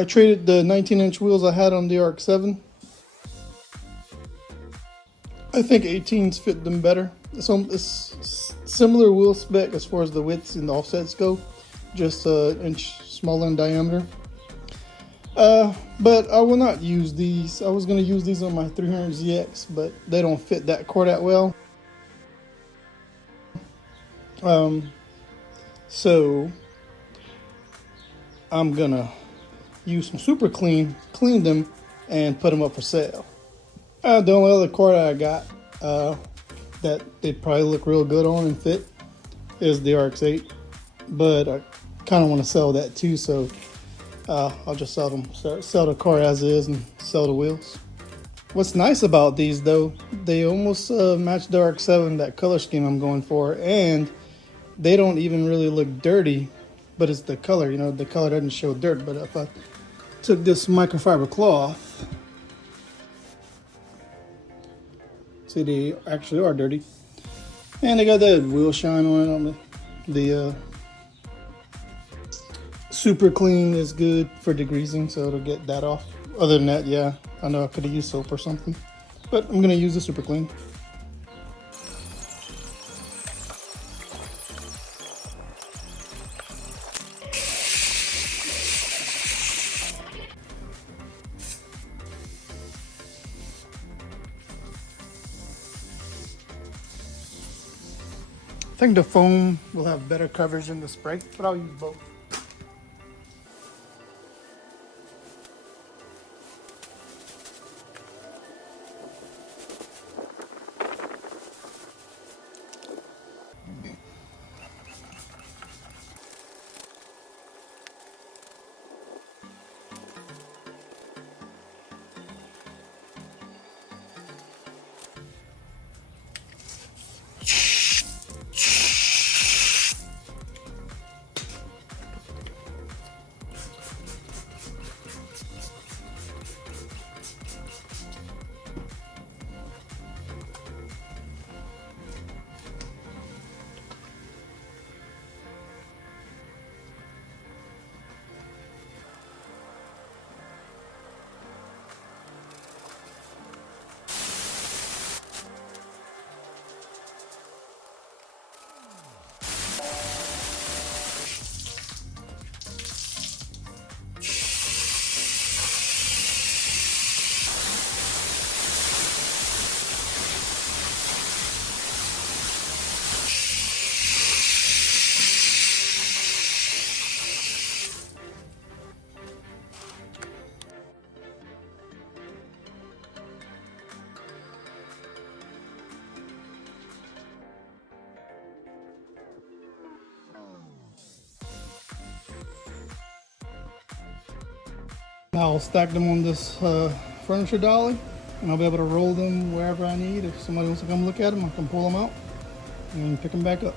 I traded the 19-inch wheels I had on the RX-7. I think 18s fit them better. It's similar wheel spec as far as the widths and the offsets go, just an inch smaller in diameter. But I will not use these. I was going to use these on my 300ZX, but they don't fit that core that well. So I'm gonna use some super clean, clean them, and put them up for sale. The only other core that I got that they'd probably look real good on and fit is the RX-8, but I kind of want to sell that too, so I'll just sell them, sell the car as is and sell the wheels. What's nice about these though, they almost match the RX-7, that color scheme I'm going for, and they don't even really look dirty, but it's the color, you know, the color doesn't show dirt. But if I took this microfiber cloth, see, they actually are dirty, and they got that wheel shine on it. On the super clean is good for degreasing, so it'll get that off. Other than that, yeah, I know I could have used soap or something, but I'm gonna use the super clean. I think the foam will have better coverage than the spray, but I'll use both. Now I'll stack them on this furniture dolly, and I'll be able to roll them wherever I need. If somebody wants to come look at them, I can pull them out and pick them back up.